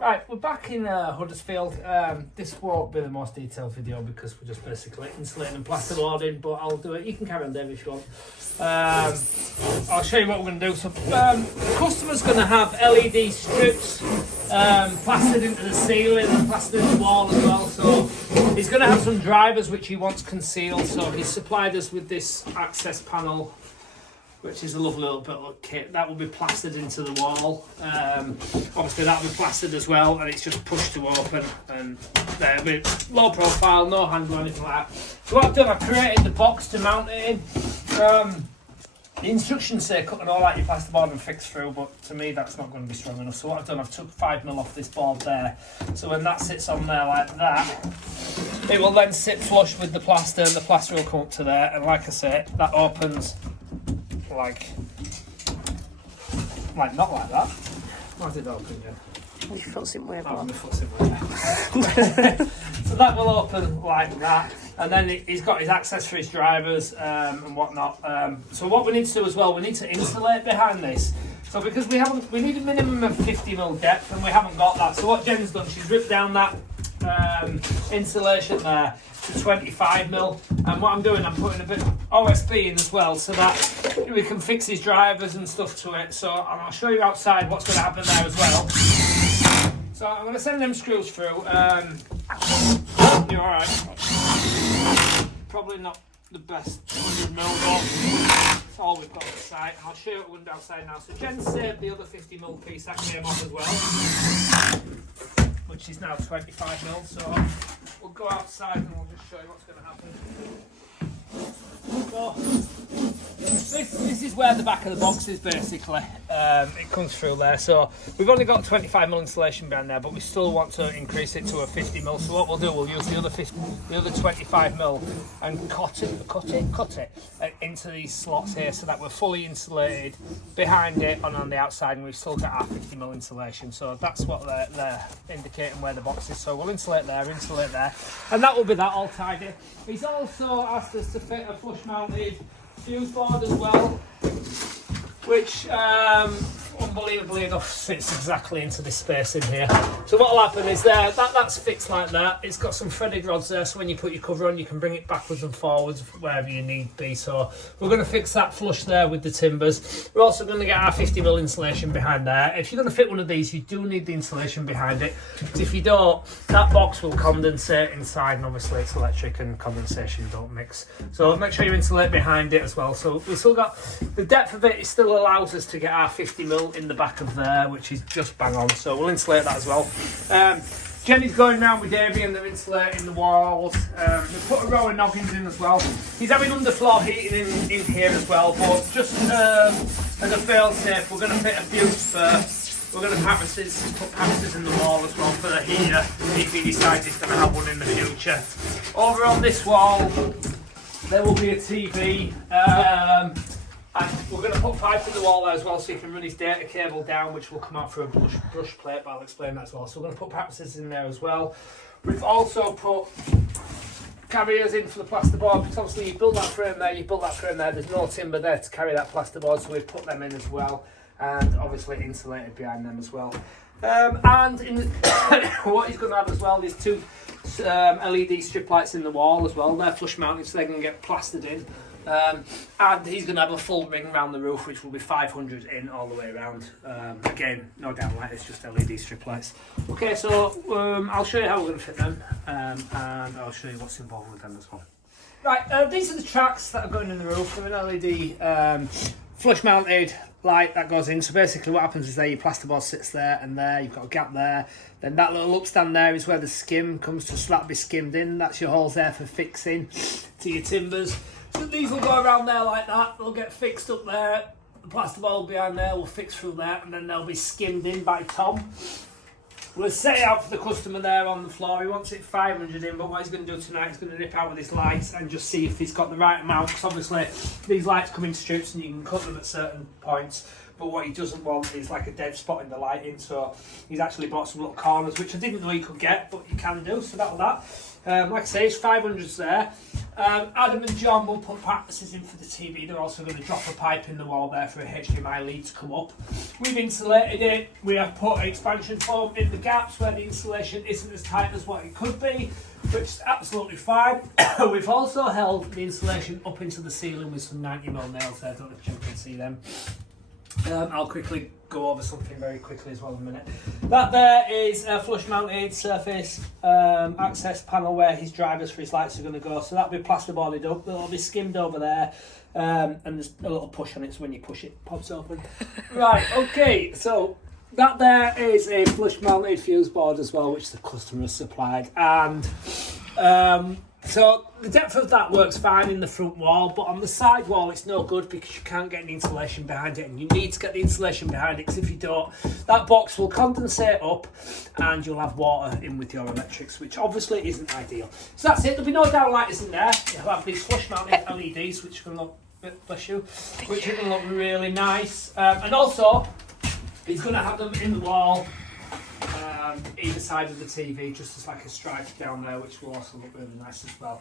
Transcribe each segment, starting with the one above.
Right, we're back in Huddersfield. This won't be the most detailed video because we're just basically insulating and plasterboarding, but I'll do it. You can carry on, Dave, if you want. I'll show you what we're going to do. So, the customer's going to have LED strips plastered into the ceiling and plastered in the wall as well. So, he's going to have some drivers which he wants concealed. So, he's supplied us with this access panel, which is a lovely little bit of kit. That will be plastered into the wall. Obviously that'll be plastered as well, and it's just pushed to open, and there'll be low profile, no handle or anything like that. So what I've done, I've created the box to mount it in. The instructions say cut and all out your plasterboard and fix through, but to me that's not going to be strong enough. So what I've done, I've took 5mm off this board there. So when that sits on there like that, it will then sit flush with the plaster, and the plaster will come up to there. And like I say, that opens like not like that. Why did it open yet? Your foot's in way, my foot's in way. So that will open like that, and then he's got his access for his drivers and whatnot. So what we need to do as well, we need to insulate behind this. So because we need a minimum of 50mm depth, and we haven't got that. So what Jen's done, she's ripped down that insulation there to 25mm, and what I'm doing, I'm putting a bit of OSB in as well, so that we can fix his drivers and stuff to it. So I'll show you outside what's going to happen there as well. So I'm going to send them screws through. You're alright. Probably not the best 100mm, but that's all we've got on site. I'll show you what we're going outside now. So Jen saved the other 50mm piece that came off as well, which is now 25mm. So we'll go outside and we'll just show you what's going to happen. So, this is where the back of the box is basically. It comes through there. So we've only got 25mm insulation behind there, but we still want to increase it to a 50mm. So what we'll do, we'll use the other 25mm and cut it into these slots here, so that we're fully insulated behind it and on the outside, and we've still got our 50mm insulation. So that's what they're indicating where the box is. So we'll insulate there, and that will be that all tidy. He's also asked us to fit a flush mounted fuse board as well, which unbelievably enough sits exactly into this space in here. So what will happen is that's fixed like that. It's got some threaded rods there, so when you put your cover on, you can bring it backwards and forwards wherever you need be. So we're going to fix that flush there with the timbers. We're also going to get our 50mm insulation behind there. If you're going to fit one of these, you do need the insulation behind it, because if you don't, that box will condensate inside, and obviously it's electric and condensation don't mix. So make sure you insulate behind it as well. So we've still got the depth of it. It still allows us to get our 50mm in the back of there, which is just bang on. So we'll insulate that as well. Jenny's going round with Davey and they're insulating the walls. We've put a row of noggins in as well. He's having underfloor heating in here as well, but just as a fail safe, we're going to fit a fuse first. We're going to put passives in the wall as well for the heater, if he decides he's going to have one in the future. Over on this wall, there will be a TV. And we're going to put pipe in the wall there as well, so you can run his data cable down, which will come out through a brush plate, but I'll explain that as well. So we're going to put passives in there as well. We've also put carriers in for the plasterboard, because obviously you build that frame there, there's no timber there to carry that plasterboard, so we've put them in as well, and obviously insulated behind them as well. And in what he's going to have as well is two LED strip lights in the wall as well. They're flush mounted, so they're going to get plastered in. And he's going to have a full ring around the roof, which will be 500 in all the way around. Again, no downlight, it's just LED strip lights. Okay, so I'll show you how we're going to fit them, and I'll show you what's involved with them as well. Right, these are the tracks that are going in the roof. They're an LED flush mounted light that goes in. So basically what happens is there your plasterboard sits there and there, you've got a gap there, then that little upstand there is where the skim comes to, so that'll be skimmed in. That's your holes there for fixing to your timbers. So these will go around there like that, they'll get fixed up there, the plasterboard behind there will fix through there, and then they'll be skimmed in by Tom. We'll set it out for the customer there on the floor. He wants it 500 in, but what he's going to do tonight, he's going to nip out with his lights and just see if he's got the right amount, because obviously these lights come in strips and you can cut them at certain points, but what he doesn't want is like a dead spot in the lighting, so he's actually bought some little corners, which I didn't know you could get, but you can do, so that'll that. Like I say, it's 500s there. Adam and John will put practices in for the TV. They're also going to drop a pipe in the wall there for a HDMI lead to come up. We've insulated it. We have put expansion foam in the gaps where the insulation isn't as tight as what it could be, which is absolutely fine. We've also held the insulation up into the ceiling with some 90mm nails there. I don't know if you can see them. I'll quickly go over something very quickly as well in a minute. That there is a flush mounted surface access panel where his drivers for his lights are going to go. So that'll be plasterboarded up, it'll be skimmed over there, and there's a little push on it, so when you push it pops open. Right, okay, so that there is a flush mounted fuse board as well, which the customer has supplied, and so the depth of that works fine in the front wall, but on the side wall it's no good because you can't get any insulation behind it, and you need to get the insulation behind it, because if you don't, that box will condensate up and you'll have water in with your electrics, which obviously isn't ideal. So that's it. There'll be no downlighters in there. You'll have these flush mounted LEDs, which are going to look, bless you, which are going to look really nice, and also it's going to have them in the wall either side of the TV, just as like a stripe down there, which will also look really nice as well.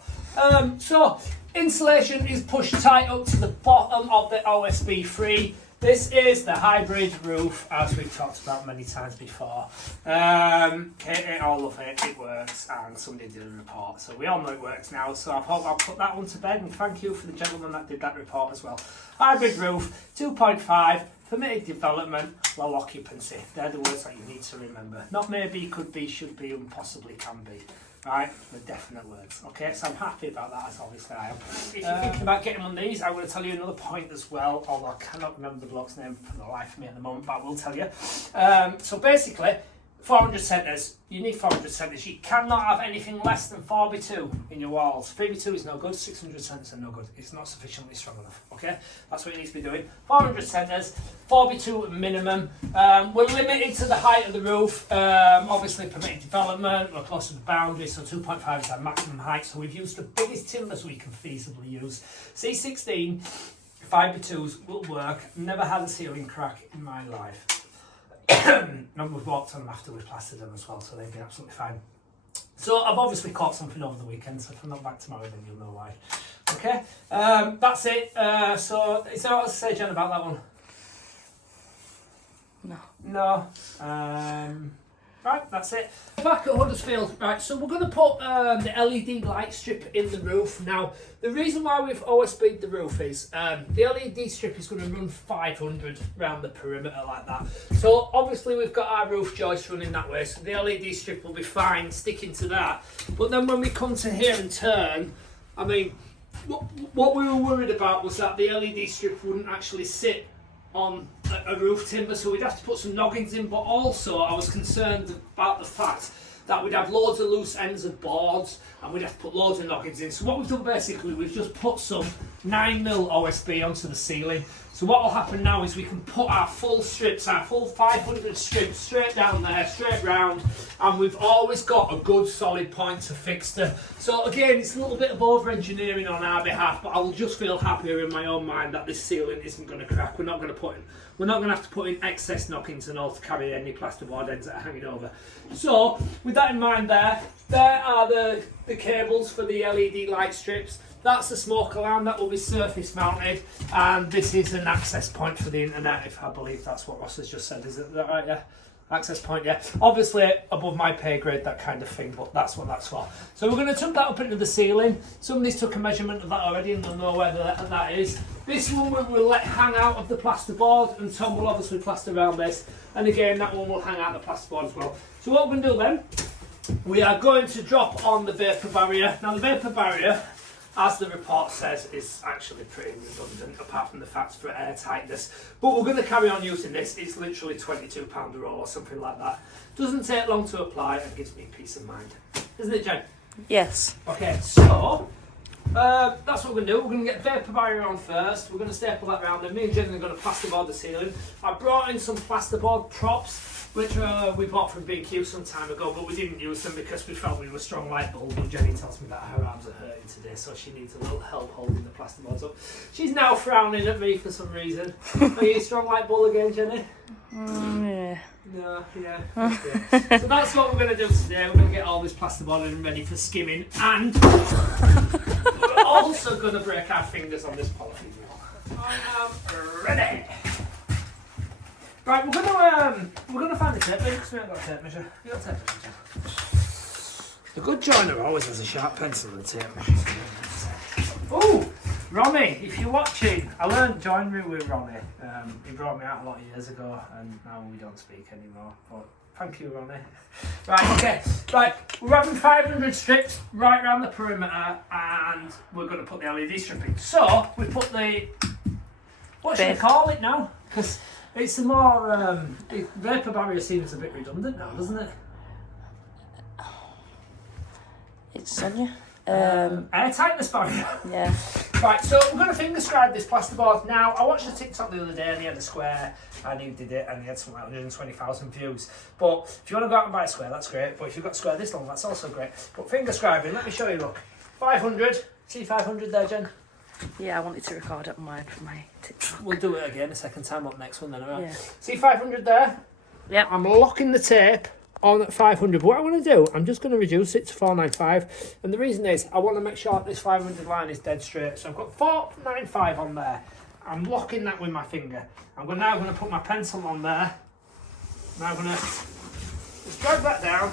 So insulation is pushed tight up to the bottom of the OSB 3. This is the hybrid roof, as we've talked about many times before. All of it, it works, and somebody did a report, so we all know it works now. So I hope I'll put that one to bed, and thank you for the gentleman that did that report as well. Hybrid roof, 2.5. Permitted development, low occupancy. They're the words that you need to remember. Not maybe, could be, should be, and possibly can be. Right? The definite words. Okay, so I'm happy about that, as obviously I am. If you're thinking about getting on these, I'm going to tell you another point as well, although I cannot remember the bloke's name for the life of me at the moment, but I will tell you. So basically, 400 centres, you need 400 centres. You cannot have anything less than 4x2 in your walls. 3x2 is no good, 600 centres are no good. It's not sufficiently strong enough, okay? That's what you need to be doing. 400 centres, 4x2 minimum. We're limited to the height of the roof. Obviously, permitted development, we're close to the boundary, so 2.5 is our maximum height. So we've used the biggest timbers we can feasibly use. C16, 5x2s will work. Never had a ceiling crack in my life. And we've walked on them after we've plastered them as well, so they've been absolutely fine. So I've obviously caught something over the weekend, so if I'm not back tomorrow, then you'll know why. Okay, that's it. So is there what else to say, Jen, about that one? No. Right, that's it. Back at Huddersfield, right, so we're going to put the LED light strip in the roof. Now, the reason why we've OSB'd the roof is the LED strip is going to run 500 around the perimeter like that. So obviously we've got our roof joist running that way, so the LED strip will be fine sticking to that. But then when we come to here and turn, I mean, what we were worried about was that the LED strip wouldn't actually sit on a roof timber, so we'd have to put some noggins in, but also I was concerned about the fact that we'd have loads of loose ends of boards and we'd have to put loads of noggins in. So what we've done basically, we've just put some 9mm OSB onto the ceiling. So what will happen now is we can put our full strips, our full 500 strips straight down there, straight round, and we've always got a good solid point to fixture. So again, it's a little bit of over-engineering on our behalf, but I will just feel happier in my own mind that this ceiling isn't going to crack. We're not going to have to put in excess knockings and all to carry any plasterboard ends that are hanging over. So with that in mind, there are the cables for the LED light strips. That's the smoke alarm that will be surface mounted, and this is an access point for the internet, if I believe that's what Ross has just said. Is that right? Yeah. Access point, yeah. Obviously above my pay grade, that kind of thing, but that's what that's for. So we're going to tuck that up into the ceiling. Somebody's took a measurement of that already and they'll know where that is. This one we'll let hang out of the plasterboard, and Tom will obviously plaster around this. And again, that one will hang out the plasterboard as well. So what we're going to do then, we are going to drop on the vapour barrier. Now the vapour barrier, as the report says, is actually pretty redundant, apart from the fact for air tightness. But we're going to carry on using this. It's literally £22 a roll or something like that. Doesn't take long to apply and gives me peace of mind. Isn't it, Jen? Yes. Okay, so that's what we're going to do. We're going to get vapour barrier on first. We're going to staple that round, and me and Jen are going to plasterboard the ceiling. I brought in some plasterboard props. which we bought from B&Q some time ago, but we didn't use them because we felt we were strong light bulb. And Jenny tells me that her arms are hurting today, so she needs a little help holding the plasterboards up. She's now frowning at me for some reason. Are you strong light bulb again, Jenny? Yeah. No, yeah. Yeah. So that's what we're going to do today. We're going to get all this plasterboard ready for skimming, and we're also going to break our fingers on this polythene roll. I am ready. Right, we're gonna find the tape measure because we haven't got a tape measure. You got a tape measure? A good joiner always has a sharp pencil and a tape measure. Oh, Ronnie, if you're watching, I learned joinery with Ronnie. He brought me out a lot of years ago, and now we don't speak anymore. But thank you, Ronnie. Right, okay. Right, we're having 500 strips right around the perimeter, and we're going to put the LED strip in. So we put the, what should we call it now? Because it's a more, the vapour barrier seems a bit redundant now, doesn't it? It's Sonia. Air tightness barrier. Yeah. Right, so we're going to finger scribe this plasterboard. Now, I watched a TikTok the other day and he had a square and he did it and he had something like 120,000 views. But if you want to go out and buy a square, that's great. But if you've got a square this long, that's also great. But finger scribing, let me show you, look. 500. See 500 there, Jen? Yeah, I wanted to record it on my TikTok. We'll do it again a second time on next one then, alright? Yeah. See 500 there? Yeah. I'm locking the tape on at 500. But what I want to do, I'm just going to reduce it to 495. And the reason is, I want to make sure that this 500 line is dead straight. So I've got 495 on there. I'm locking that with my finger. I'm now going to put my pencil on there. Now I'm going to just drag that down.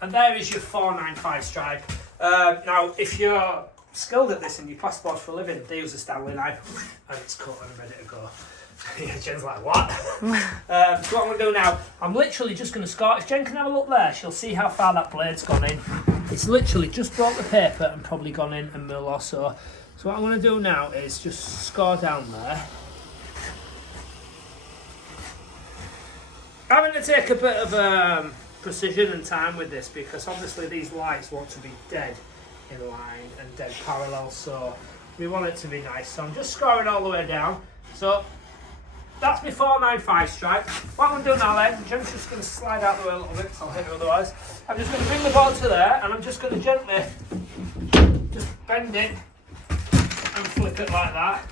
And there is your 495 stripe. Now, if you're skilled at this and you plasterboard for a living, they use a Stanley knife and it's cut and ready to go. Yeah, Jen's like, what? So what I'm going to do now, I'm literally just going to score. If Jen can have a look there, she'll see how far that blade's gone in. It's literally just brought the paper and probably gone in a mil or so. So what I'm going to do now is just score down there. I'm going to take a bit of precision and time with this because obviously these lights want to be dead in line and dead parallel, so we want it to be nice. So I'm just scoring all the way down. So that's my 495 stripe. What I'm going to do now then, Jen's just going to slide out the way a little bit because I'll hit her otherwise. I'm just going to bring the board to there and I'm just going to gently just bend it and flip it like that.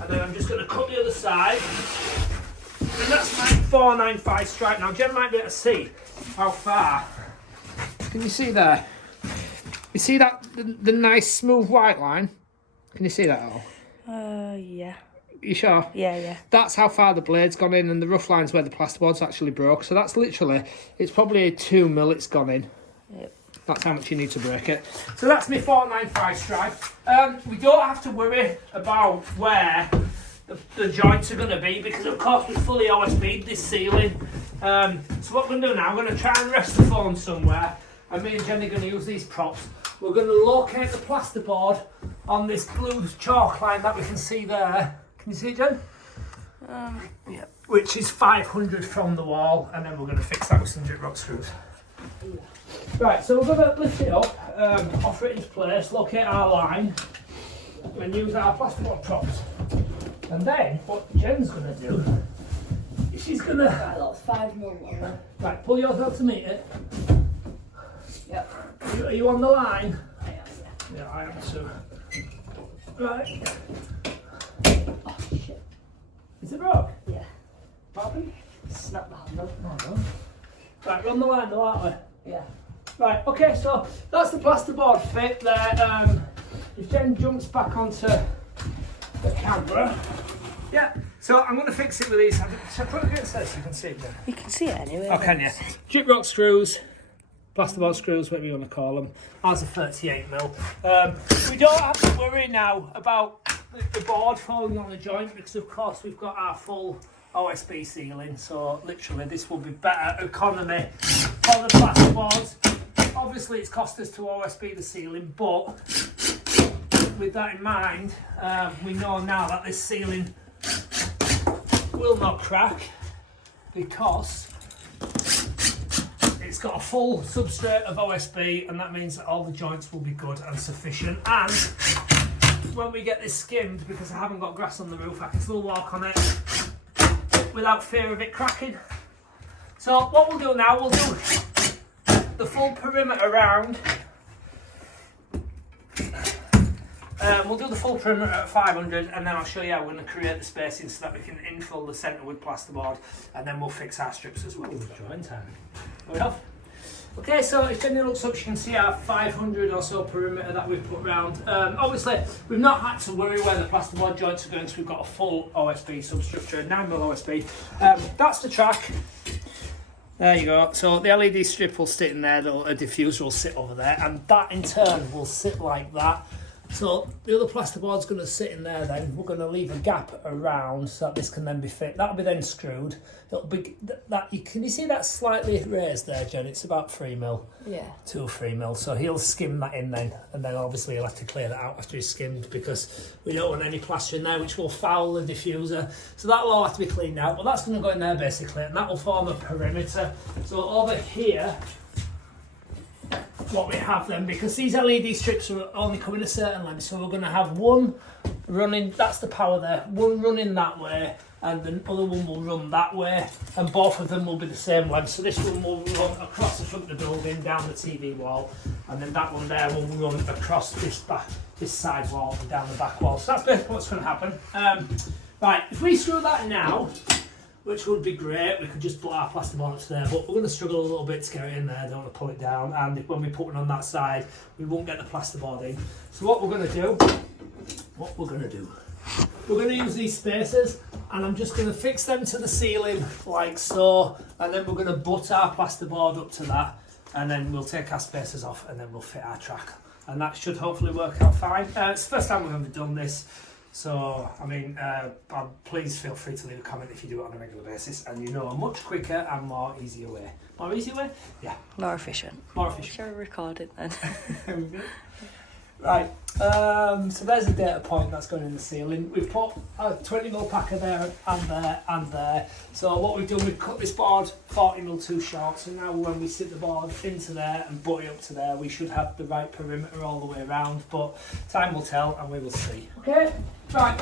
And then I'm just going to cut the other side. And that's my 495 stripe. Now Jen might be able to see how far. Can you see there? You see that, the nice smooth white line? Can you see that at all? Yeah. You sure? Yeah. That's how far the blade's gone in, and the rough line's where the plasterboard's actually broke. So that's literally, it's probably a 2 mil it's gone in. Yep. That's how much you need to break it. So that's my 495 stripe. We don't have to worry about where the joints are going to be because of course we've fully OSB'd this ceiling. So what we're going to do now, I'm going to try and rest the phone somewhere, and me and Jenny are going to use these props. We're going to locate the plasterboard on this blue chalk line that we can see there. Can you see it, Jen? Yeah. Which is 500 from the wall, and then we're going to fix that with some jig rock screws. Right, so we're going to lift it up, offer it into place, locate our line, and use our plasterboard props. And then what Jen's going to do is she's going to... Right, that's 5 mil. Right, pull yours out to meet it. Yep. Are you on the line? I am, yeah. Yeah, I am too. Right. Oh, shit. Is it broke? Yeah. Pardon? Snap the handle. Oh, no. Right, we're on the line though, aren't we? Yeah. Right, okay, so that's the plasterboard fit there. If Jen jumps back onto the camera. Yeah, so I'm going to fix it with these. Shall I put it against there so you can see it, Jen? You can see it anyway. Oh, can you? Jig rock screws, plasterboard screws, whatever you want to call them. Ours are 38 mil. We don't have to worry now about the board falling on the joint because of course we've got our full OSB ceiling, so literally this will be better economy for the plasterboards. Obviously it's cost us to OSB the ceiling, but with that in mind, we know now that this ceiling will not crack because it's got a full substrate of OSB, and that means that all the joints will be good and sufficient. And when we get this skimmed, because I haven't got grass on the roof, I can still walk on it without fear of it cracking. So what we'll do now, we'll do the full perimeter around. We'll do the full perimeter at 500, and then I'll show you how we're going to create the spacing so that we can infill the centre with plasterboard, and then we'll fix our strips as well. Drawing time. Are we off? Okay, so if Jenny looks up, she can see our 500 or so perimeter that we've put round. Obviously, we've not had to worry where the plasterboard joints are going, so we've got a full OSB substructure, 9mm OSB. That's the track. There you go. So the LED strip will sit in there, a diffuser will sit over there, and that in turn will sit like that. So the other plasterboard's going to sit in there then. We're going to leave a gap around so that this can then be fit. That'll be then screwed. It'll be can you see that slightly raised there, Jen? It's about 3mm. Yeah. 2 or 3mm. So he'll skim that in then, and then obviously he'll have to clear that out after he's skimmed because we don't want any plaster in there which will foul the diffuser. So that'll all have to be cleaned out. But that's going to go in there basically, and that will form a perimeter. So over here, what we have then, because these LED strips are only coming a certain length, so we're going to have one running, that's the power there, one running that way, and the other one will run that way, and both of them will be the same length. So this one will run across the front of the building, down the TV wall, and then that one there will run across this side wall and down the back wall. So that's basically what's going to happen. Right, if we screw that now, which would be great, we could just put our plasterboard up to there, but we're going to struggle a little bit to get it in there, don't want to pull it down, and if, when we put it on that side, we won't get the plasterboard in. So what we're going to do, we're going to use these spacers, and I'm just going to fix them to the ceiling like so, and then we're going to butt our plasterboard up to that, and then we'll take our spacers off, and then we'll fit our track, and that should hopefully work out fine. It's the first time we've ever done this. So, I mean, please feel free to leave a comment if you do it on a regular basis, and you know a much quicker and more easier way. More easier way? Yeah. More efficient. More efficient. Shall we record it then? Right, so there's a data point that's going in the ceiling. We've put a 20mm packer there and there and there. So what we've done, we've cut this board 40mm too short, so now when we sit the board into there and butt it up to there, we should have the right perimeter all the way around, but time will tell and we will see. Okay, right,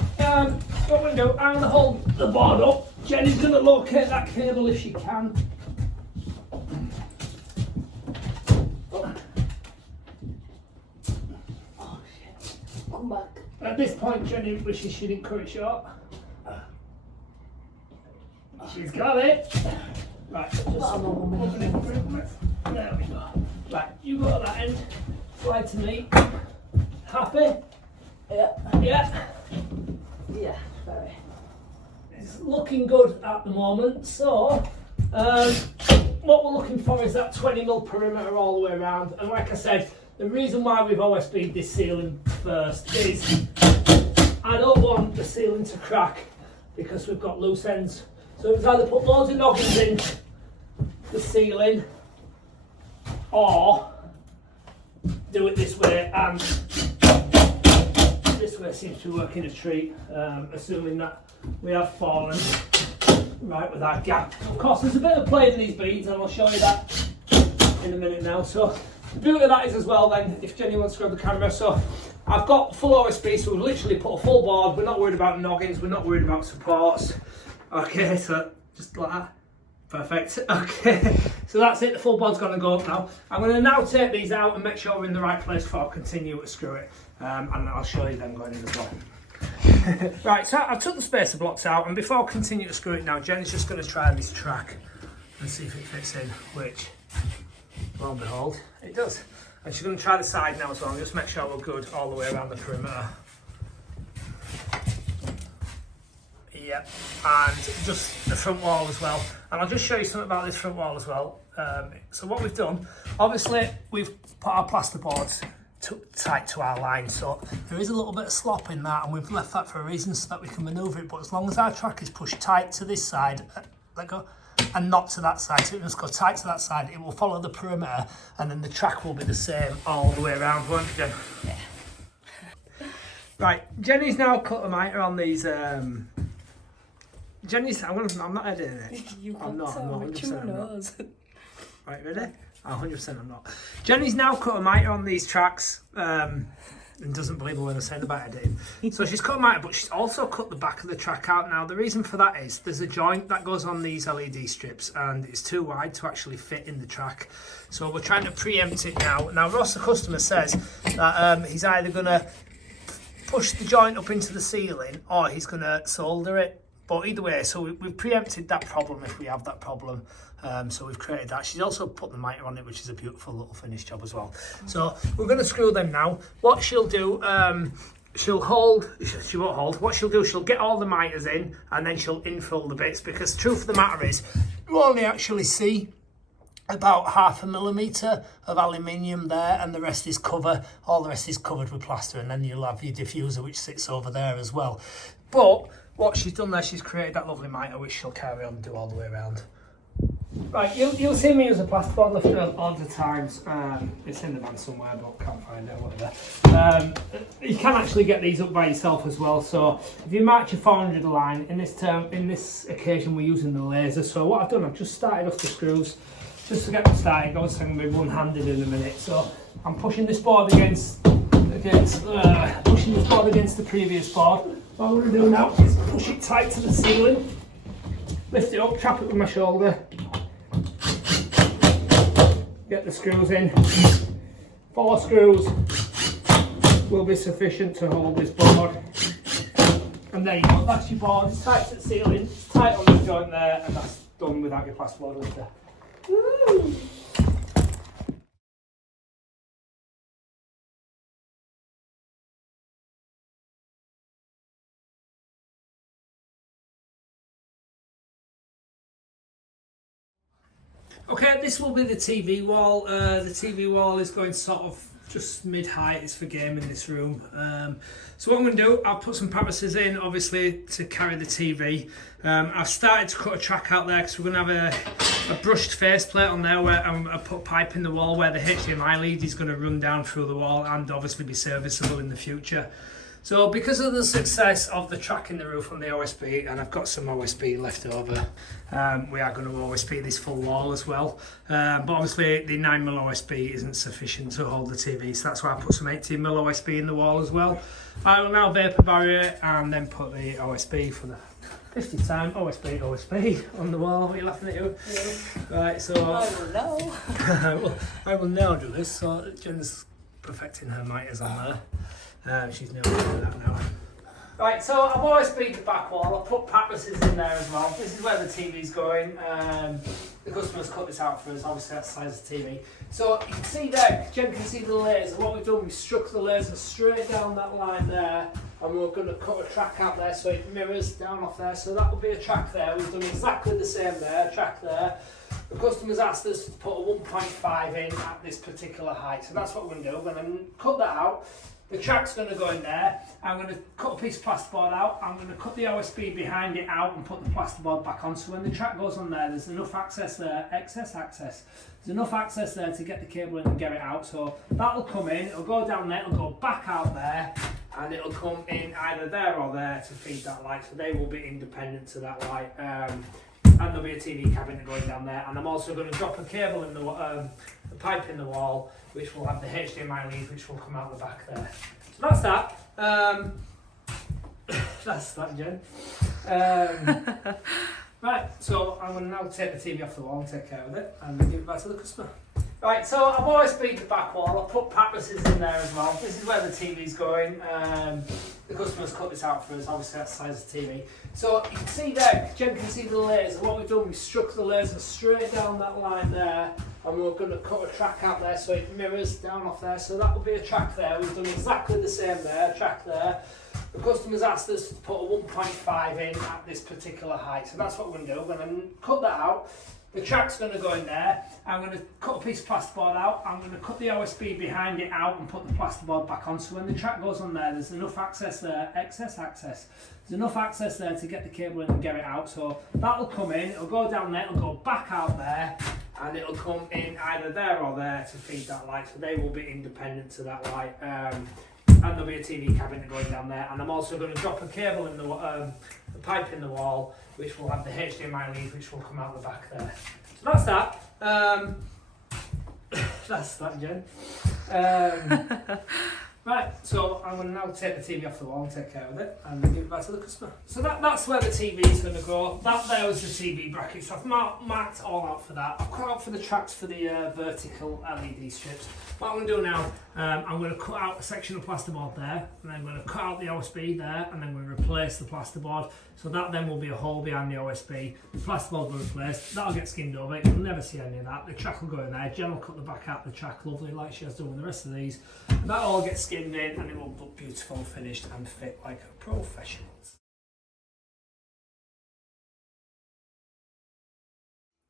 what we're going to do, I'm going to hold the board up. Jenny's going to locate that cable if she can. Come back. At this point, Jenny wishes she didn't cut it short. She's got it. Right, just open it through. There we go. Right, you go to that end. Slide to me. Happy? Yeah. Yeah. Yeah, very. It's looking good at the moment. So, what we're looking for is that 20mm perimeter all the way around. And like I said, the reason why we've OSB'd this ceiling first is I don't want the ceiling to crack because we've got loose ends. So it's either put loads of noggins in the ceiling or do it this way, and this way seems to be working a treat, assuming that we have fallen right with that gap. Of course, there's a bit of play in these beads, and I'll show you that in a minute now. So the beauty of that is as well then, if Jenny wants to grab the camera, so I've got full OSB, so we've literally put a full board. We're not worried about noggins, we're not worried about supports. Okay, so just like that. Perfect. Okay, so that's it, the full board's going to go up now. I'm going to now take these out and make sure we're in the right place before I continue to screw it, and I'll show you them going in as well. Right, so I took the spacer blocks out, and before I continue to screw it now, Jen's just going to try this track and see if it fits in, which, lo and behold, it does. And she's going to try the side now as well, and just make sure we're good all the way around the perimeter. Yep, and just the front wall as well. And I'll just show you something about this front wall as well. So what we've done, obviously we've put our plasterboards tight to our line, so there is a little bit of slop in that, and we've left that for a reason so that we can manoeuvre it. But as long as our track is pushed tight to this side, let go, and not to that side, so it must go tight to that side, it will follow the perimeter, and then the track will be the same all the way around, won't it, Jen? Yeah. Right, Jenny's now cut a mitre on these. Jenny's, I'm not editing it. I'm not 100% I'm not. Right, ready? 100% I'm not. Jenny's now cut a mitre on these tracks. and doesn't believe me when I say about editing. So she's cut them out, but she's also cut the back of the track out. Now the reason for that is there's a joint that goes on these LED strips and it's too wide to actually fit in the track. So we're trying to preempt it now. Now Ross, the customer, says that he's either going to push the joint up into the ceiling or he's going to solder it. But either way, so we've preempted that problem if we have that problem. So we've created that. She's also put the mitre on it, which is a beautiful little finish job as well. So we're going to screw them now. What she'll do, she won't hold. What she'll do, she'll get all the mitres in and then she'll infill the bits, because the truth of the matter is, you only actually see about 0.5 millimetre of aluminium there, and the rest is cover. All the rest is covered with plaster, and then you'll have your diffuser which sits over there as well. But what she's done there, she's created that lovely mitre which she'll carry on and do all the way around. Right, you'll see me use a plasterboard lifter loads of times. It's in the van somewhere, but can't find it or whatever. You can actually get these up by yourself as well. So if you mark your 400 line, in this occasion we're using the laser. So what I've done, I've just started off the screws just to get them started. I'm going to be one-handed in a minute. So I'm pushing this board against the previous board. What I'm going to do now is push it tight to the ceiling, lift it up, trap it with my shoulder, get the screws in. 4 screws will be sufficient to hold this board. And there you go, that's your board. It's tight to the ceiling, it's tight on the joint there, and that's done without your plasterboard lifter. Woo! Okay, this will be the TV wall. The TV wall is going sort of just mid-height. It's for gaming, this room. So what I'm going to do, I'll put some purposes in, obviously, to carry the TV. I've started to cut a track out there because we're going to have a brushed faceplate on there where I put pipe in the wall where the HDMI lead is going to run down through the wall and obviously be serviceable in the future. So because of the success of the track in the roof on the OSB, and I've got some OSB left over, we are going to OSB this full wall as well. But obviously the 9mm OSB isn't sufficient to hold the TV, so that's why I put some 18mm OSB in the wall as well. I will now vapour barrier it and then put the OSB for the 50th time, OSB on the wall. What are you laughing at you? Yeah. Right, so I will know. I will now do this. So Jen's perfecting her mitres on there. She's nearly doing that now. Right, so I've always beat the back wall. I've put purposes in there as well. This is where the TV's going. The customer's cut this out for us, obviously that's the size of the TV. So you can see there, Jen can see the laser. What we've done, we struck the laser straight down that line there, and we're going to cut a track out there so it mirrors down off there. So that will be a track there. We've done exactly the same there, track there. The customer's asked us to put a 1.5 in at this particular height. So that's what we're going to do. We're going to cut that out. The track's going to go in there. I'm going to cut a piece of plasterboard out. I'm going to cut the OSB behind it out and put the plasterboard back on. So when the track goes on there, there's enough access there, excess access. There's enough access there to get the cable in and get it out. So that'll come in, it'll go down there, it'll go back out there, and it'll come in either there or there to feed that light. So they will be independent to that light. And there'll be a TV cabinet going down there. And I'm also going to drop a cable in the pipe in the wall, which will have the HDMI lead, which will come out the back there. So that's that. That's that, Jen. Right, so I'm going to now take the TV off the wall and take care of it and give it back to the customer. Right, so I've always beat the back wall. I've put purposes in there as well. This is where the TV's going. The customer's cut this out for us, obviously that's the size of the TV. So you can see there, Jen can see the laser. What we've done, we struck the laser straight down that line there, and we're going to cut a track out there so it mirrors down off there. So that will be a track there. We've done exactly the same there, track there. The customer's asked us to put a 1.5 in at this particular height. So that's what we're going to do. We're going to cut that out. The track's going to go in there. I'm going to cut a piece of plasterboard out. I'm going to cut the OSB behind it out and put the plasterboard back on. So when the track goes on there, there's enough access there, excess access. There's enough access there to get the cable in and get it out. So that'll come in, it'll go down there, it'll go back out there, and it'll come in either there or there to feed that light. So they will be independent to that light. And there'll be a TV cabinet going down there. And I'm also going to drop a cable in the pipe in the wall, which will have the HDMI lead, which will come out the back there. So that's that. That's that, Jen. Right, so I'm going to now take the TV off the wall and take care of it and give it back to the customer. So that's where the TV is going to go. That there was the TV bracket, so I've marked all out for that. I've cut out for the tracks for the vertical LED strips. What I'm going to do now, I'm going to cut out a section of plasterboard there, and then I'm going to cut out the OSB there, and then we'll replace the plasterboard. So that then will be a hole behind the OSB. The plasterboard will be replaced. That'll get skinned over. You'll never see any of that. The track will go in there. Jen will cut the back out the track lovely, like she has done with the rest of these. And that all gets skinned in, and it will look beautiful, finished, and fit like a professional.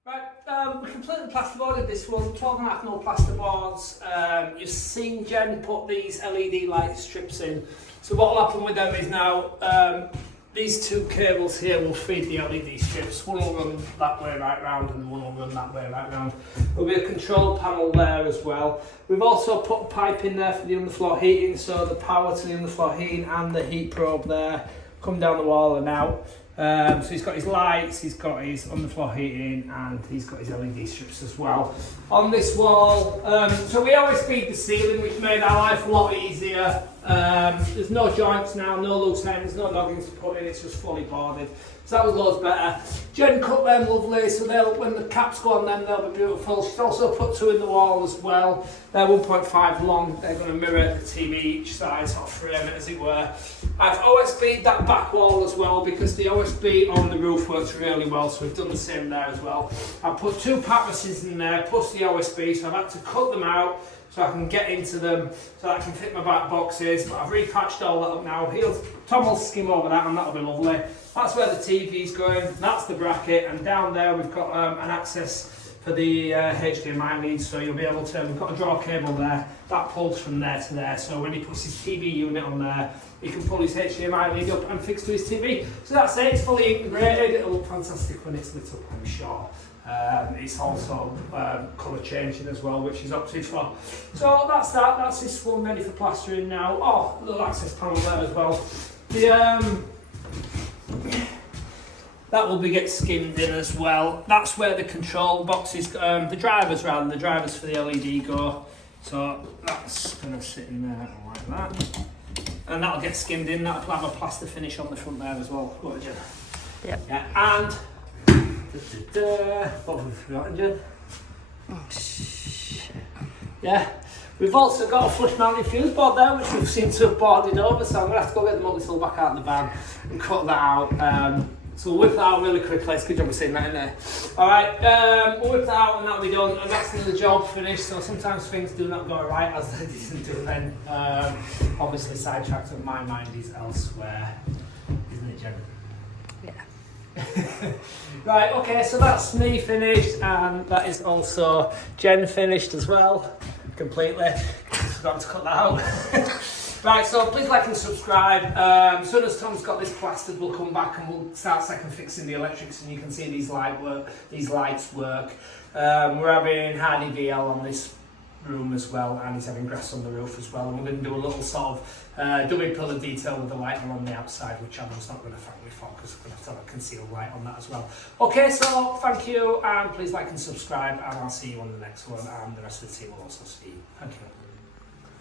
Right, we completely plasterboarded this one, 12.5mm plasterboards. You've seen Jen put these LED light strips in. So what will happen with them is now, these two cables here will feed the LED strips. One will run that way right round and one will run that way right round. There'll be a control panel there as well. We've also put a pipe in there for the underfloor heating, so the power to the underfloor heating and the heat probe there come down the wall and out. So he's got his lights, he's got his underfloor heating, and he's got his LED strips as well. On this wall, so we always feed the ceiling, which made our life a lot easier. There's no joints now, no loose ends, no noggins to put in, it's just fully boarded. So that was loads better. Jen cut them lovely, so when the caps go on them, they'll be beautiful. She's also put two in the wall as well. They're 1.5 long, they're going to mirror the TV each side, sort of frame it as it were. I've OSB'd that back wall as well because the OSB on the roof works really well, so we've done the same there as well. I've put two mattresses in there, plus the OSB, so I've had to cut them out so I can get into them, so I can fit my back boxes. But I've repatched all that up now. Tom will skim over that and that'll be lovely. That's where the TV's going, that's the bracket, and down there we've got an access for the HDMI leads, so you'll be able to, we've got a draw cable there, that pulls from there to there, so when he puts his TV unit on there, he can pull his HDMI lead up and fix to his TV. So that's it, it's fully integrated, it'll look fantastic when it's lit up, I'm sure. It's also colour changing as well, which is opted for. So that's that, that's this one ready for plastering now. Oh, little access panel there as well. That will get skimmed in as well. That's where the control boxes, the drivers for the LED go. So that's going to sit in there like that. And that'll get skimmed in, that'll have a plaster finish on the front there as well. What, Jen? Yep. Yeah, and what have we forgotten, Jen? Oh, shit. Yeah, we've also got a flush mounted fuse board there, which we've seemed to have boarded over, so I'm going to have to go get the multi-tool back out of the van and cut that out. So we'll whip that out really quickly. It's a good job of seeing that in there. Alright, we'll whip that out and that'll be done, and that's the job finished. So sometimes things do not go right as they didn't do then. Obviously sidetracked, and my mind is elsewhere, isn't it, Jen? Yeah. Right, okay, so that's me finished, and that is also Jen finished as well, completely. Forgot to cut that out. Right, so please like and subscribe. As soon as Tom's got this plastered, we'll come back and we'll start second fixing the electrics, and you can see these lights work. We're having Hardy VL on this room as well, and he's having grass on the roof as well, and we're going to do a little sort of dummy pillar detail with the lighting on the outside, which I'm just not going to thank me for because I'm going to have to have a concealed light on that as well. Okay, so thank you, and please like and subscribe, and I'll see you on the next one, and the rest of the team will also see you. Thank you.